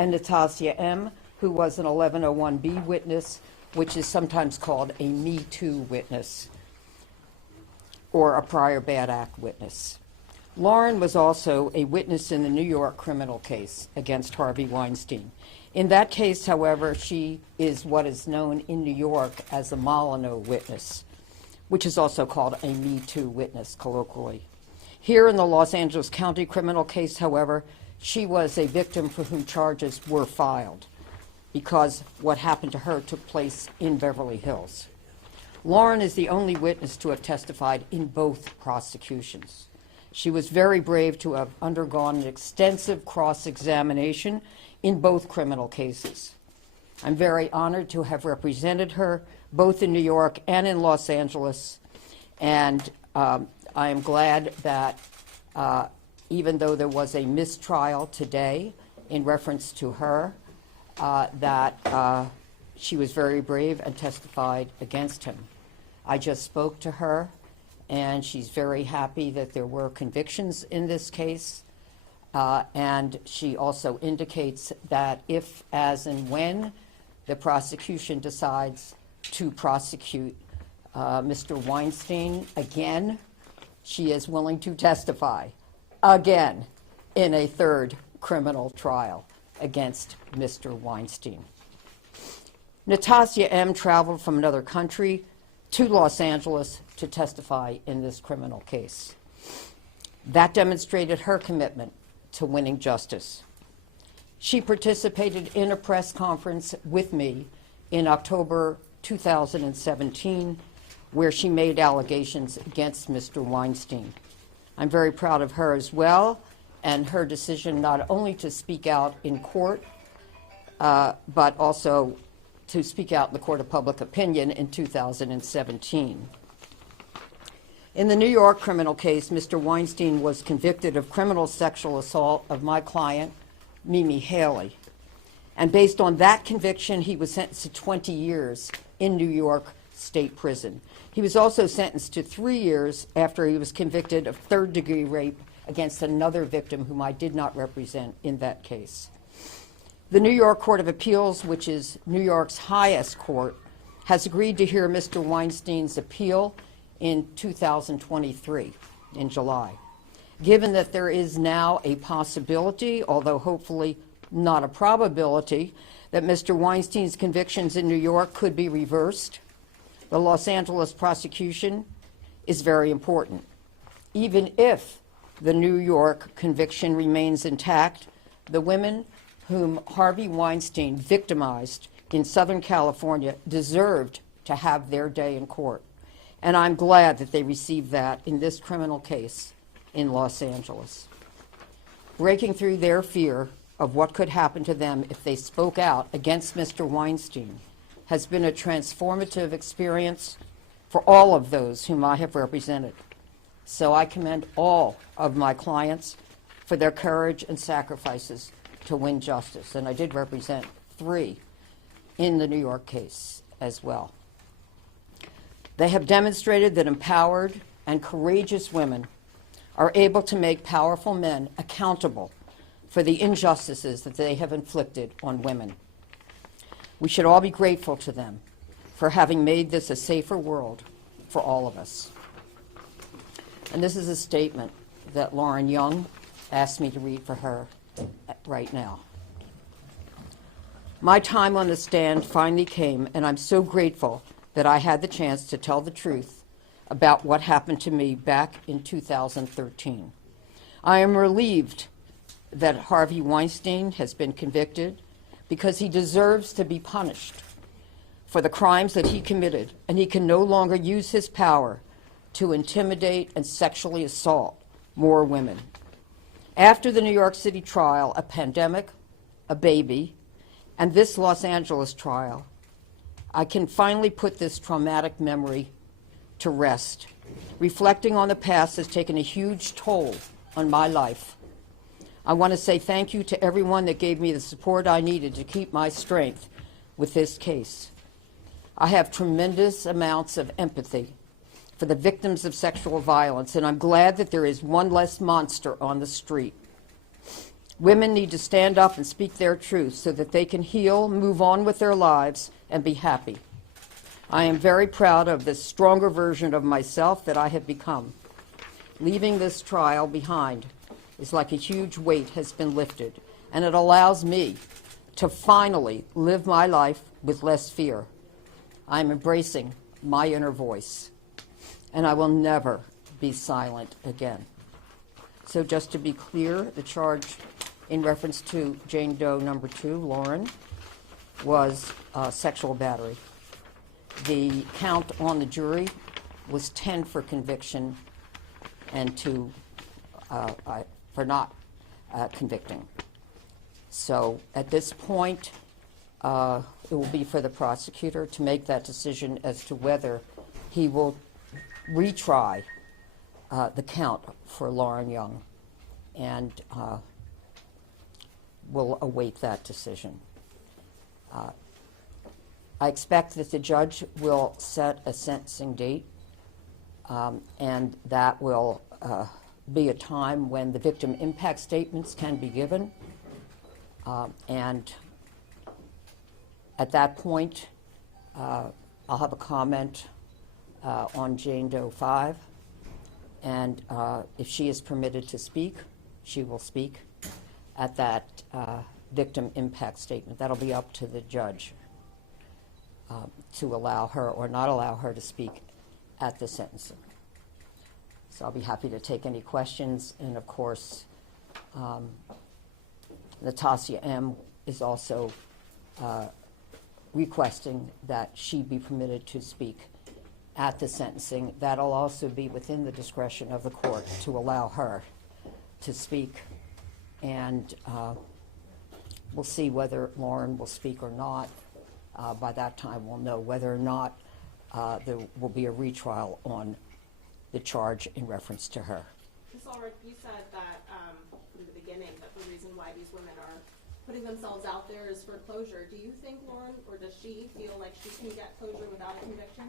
and Natasha M., who was an 1101B witness, which is sometimes called a Me Too witness or a prior bad act witness. Lauren was also a witness in the New York criminal case against Harvey Weinstein. In that case, however, she is what is known in New York as a Molyneux witness, which is also called a Me Too witness colloquially. Here in the Los Angeles County criminal case, however, she was a victim for whom charges were filed because what happened to her took place in Beverly Hills. Lauren is the only witness to have testified in both prosecutions. She was very brave to have undergone an extensive cross-examination in both criminal cases. I'm very honored to have represented her both in New York and in Los Angeles, and I am glad that even though there was a mistrial today in reference to her, that she was very brave and testified against him. I just spoke to her, and she's very happy that there were convictions in this case. And she also indicates that if, as, and when the prosecution decides to prosecute Mr. Weinstein again, she is willing to testify again in a third criminal trial against Mr. Weinstein. Natasha M. traveled from another country to Los Angeles to testify in this criminal case. That demonstrated her commitment to winning justice. She participated in a press conference with me in October 2017, where she made allegations against Mr. Weinstein. I'm very proud of her as well, and her decision not only to speak out in court, but also to speak out in the court of public opinion in 2017. In the New York criminal case, Mr. Weinstein was convicted of criminal sexual assault of my client, Mimi Haley. And based on that conviction, he was sentenced to 20 years in New York State Prison. He was also sentenced to 3 years after he was convicted of third-degree rape against another victim whom I did not represent in that case. The New York Court of Appeals, which is New York's highest court, has agreed to hear Mr. Weinstein's appeal in 2023, in July. Given that there is now a possibility, although hopefully not a probability, that Mr. Weinstein's convictions in New York could be reversed, the Los Angeles prosecution is very important. Even if the New York conviction remains intact, the women whom Harvey Weinstein victimized in Southern California deserved to have their day in court. And I'm glad that they received that in this criminal case in Los Angeles. Breaking through their fear of what could happen to them if they spoke out against Mr. Weinstein has been a transformative experience for all of those whom I have represented. So I commend all of my clients for their courage and sacrifices to win justice. And I did represent 3 in the New York case as well. They have demonstrated that empowered and courageous women are able to make powerful men accountable for the injustices that they have inflicted on women. We should all be grateful to them for having made this a safer world for all of us. And this is a statement that Lauren Young asked me to read for her right now. My time on the stand finally came, and I'm so grateful that I had the chance to tell the truth about what happened to me back in 2013. I am relieved that Harvey Weinstein has been convicted because he deserves to be punished for the crimes that he committed, and he can no longer use his power to intimidate and sexually assault more women. After the New York City trial, a pandemic, a baby, and this Los Angeles trial, I can finally put this traumatic memory to rest. Reflecting on the past has taken a huge toll on my life. I want to say thank you to everyone that gave me the support I needed to keep my strength with this case. I have tremendous amounts of empathy for the victims of sexual violence, and I'm glad that there is one less monster on the street. Women need to stand up and speak their truth so that they can heal, move on with their lives, and be happy. I am very proud of this stronger version of myself that I have become. Leaving this trial behind is like a huge weight has been lifted, and it allows me to finally live my life with less fear. I am embracing my inner voice, and I will never be silent again. So just to be clear, the charge in reference to Jane Doe number 2, Lauren, was sexual battery. The count on the jury was 10 for conviction and 2 for not convicting. So at this point, it will be for the prosecutor to make that decision as to whether he will retry the count for Lauren Young, and we'll await that decision. I expect that the judge will set a sentencing date, and that will be a time when the victim impact statements can be given, and at that point, I'll have a comment on Jane Doe 5, and if she is permitted to speak, she will speak at that victim impact statement. That'll be up to the judge to allow her or not allow her to speak at the sentencing. So I'll be happy to take any questions, and of course, Natasha M. is also requesting that she be permitted to speak at the sentencing. That'll also be within the discretion of the court to allow her to speak, and we'll see whether Lauren will speak or not. By that time, we'll know whether or not there will be a retrial on the charge in reference to her. Ms. Allred, you said that from the beginning that the reason why these women are putting themselves out there is for closure. Do you think, Lauren, or does she feel like she can get closure without a conviction?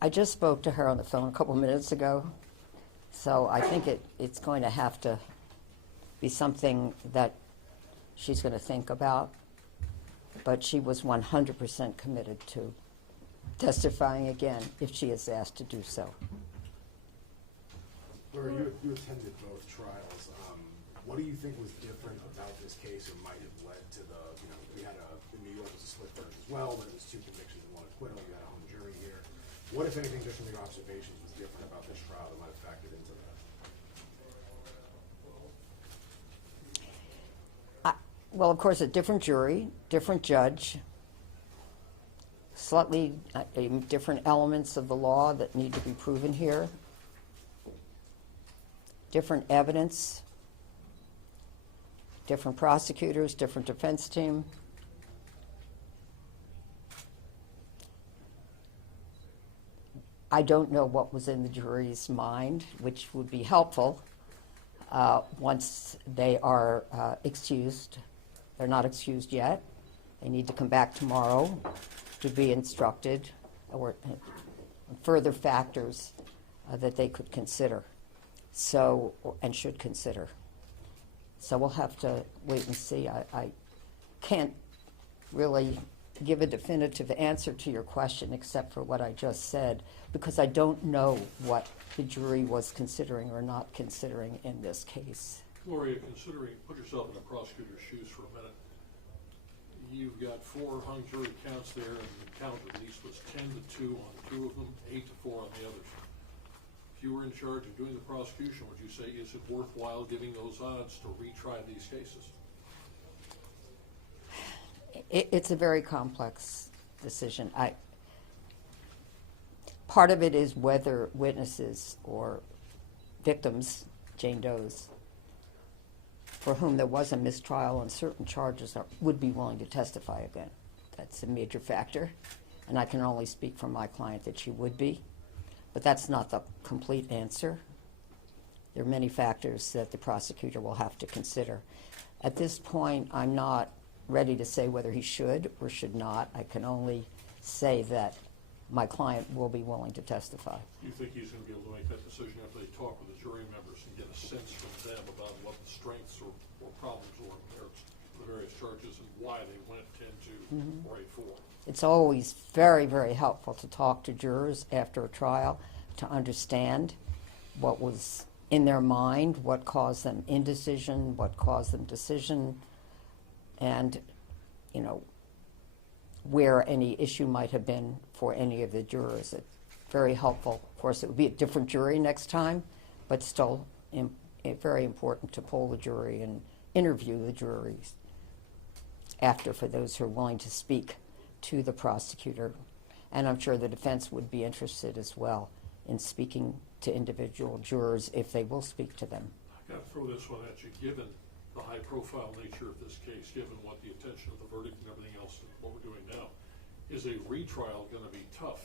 I just spoke to her on the phone a couple minutes ago, so I think it's going to have to be something that she's going to think about, but she was 100% committed to testifying again if she is asked to do so. Gloria, you attended both trials. What do you think was different about this case or might have led to the, we had in New York it was a split verdict as well, but it was 2 convictions and 1 acquittal. You had a hung jury here. What, if anything, just from your observations, was different about this trial that might have factored into that? Well, of course, a different jury, different judge, slightly different elements of the law that need to be proven here, different evidence, different prosecutors, different defense team. I don't know what was in the jury's mind, which would be helpful once they are excused. They're not excused yet. They need to come back tomorrow to be instructed or further factors that they could consider, so, and should consider. So we'll have to wait and see. I can't really give a definitive answer to your question except for what I just said, because I don't know what the jury was considering or not considering in this case. Gloria, put yourself in the prosecutor's shoes for a minute. You've got 4 hung jury counts there, and the count at least was 10-2 on 2 of them, 8-4 on the others. If you were in charge of doing the prosecution, would you say, is it worthwhile giving those odds to retry these cases? It's a very complex decision. Part of it is whether witnesses or victims, Jane Doe's, for whom there was a mistrial on certain charges, would be willing to testify again. That's a major factor, and I can only speak for my client that she would be, but that's not the complete answer. There are many factors that the prosecutor will have to consider. At this point, I'm not ready to say whether he should or should not. I can only say that my client will be willing to testify. Do you think he's going to be able to make that decision after they talk with the jury members and get a sense from them about what the strengths or problems were in the various charges and why they went 10-2 or 8-4? It's always very, very helpful to talk to jurors after a trial to understand what was in their mind, what caused them indecision, what caused them decision, and, you know, where any issue might have been for any of the jurors. It's very helpful. Of course, it would be a different jury next time, but still very important to poll the jury and interview the juries after, for those who are willing to speak to the prosecutor. And I'm sure the defense would be interested as well in speaking to individual jurors if they will speak to them. I've got to throw this one at you. Given the high-profile nature of this case, given what the attention of the verdict and everything else, and what we're doing now, is a retrial going to be tough?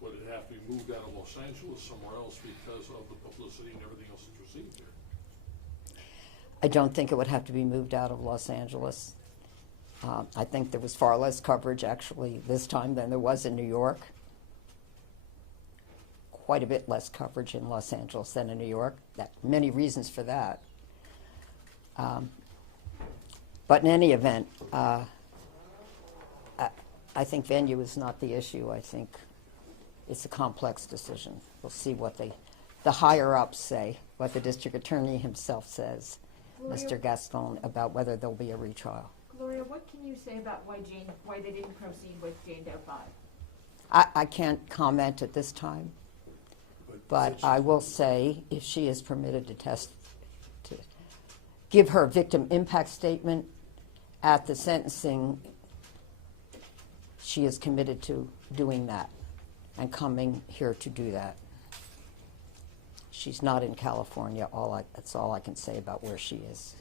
Would it have to be moved out of Los Angeles somewhere else because of the publicity and everything else that's received here? I don't think it would have to be moved out of Los Angeles. I think there was far less coverage actually this time than there was in New York. Quite a bit less coverage in Los Angeles than in New York. Many reasons for that. But in any event, I think venue is not the issue. I think it's a complex decision. We'll see what the higher-ups say, what the district attorney himself says, Gloria, Mr. Gaston, about whether there'll be a retrial. Gloria, what can you say about why they didn't proceed with Jane Doe 5? I can't comment at this time, but I will say if she is permitted to give her victim impact statement at the sentencing, she is committed to doing that and coming here to do that. She's not in California. That's all I can say about where she is.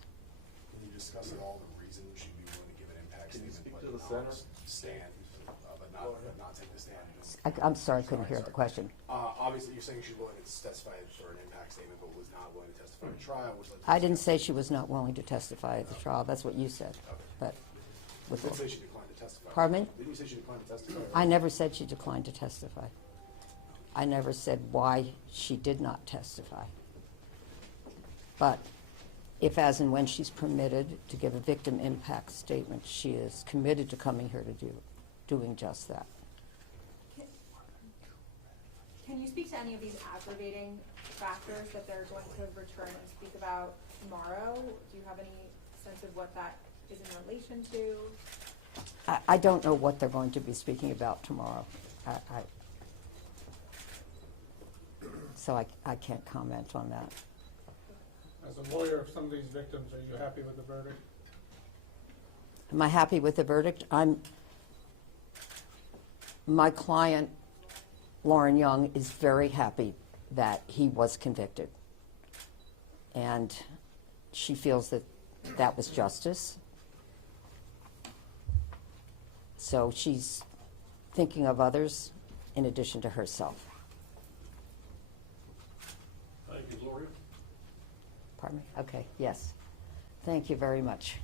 Can you discuss at all the reason she'd be willing to give an impact Can you statement, speak but to the not center? stand, but not take the stand? I'm sorry, I couldn't hear the question. Obviously, you're saying she's willing to testify for an impact statement, but was not willing to testify at trial. I didn't say she was not willing to testify at the trial. That's what you said. But You didn't say she declined to testify. Pardon me? Didn't you say she declined to testify? I never said she declined to testify. I never said why she did not testify. But if, as and when she's permitted to give a victim impact statement, she is committed to coming here to doing just that. Can you speak to any of these aggravating factors that they're going to return and speak about tomorrow? Do you have any sense of what that is in relation to? I don't know what they're going to be speaking about tomorrow. So I can't comment on that. As a lawyer of some of these victims, are you happy with the verdict? Am I happy with the verdict? My client, Lauren Young, is very happy that he was convicted. And she feels that that was justice. So she's thinking of others in addition to herself. Thank you, Gloria. Pardon me? Okay, yes. Thank you very much.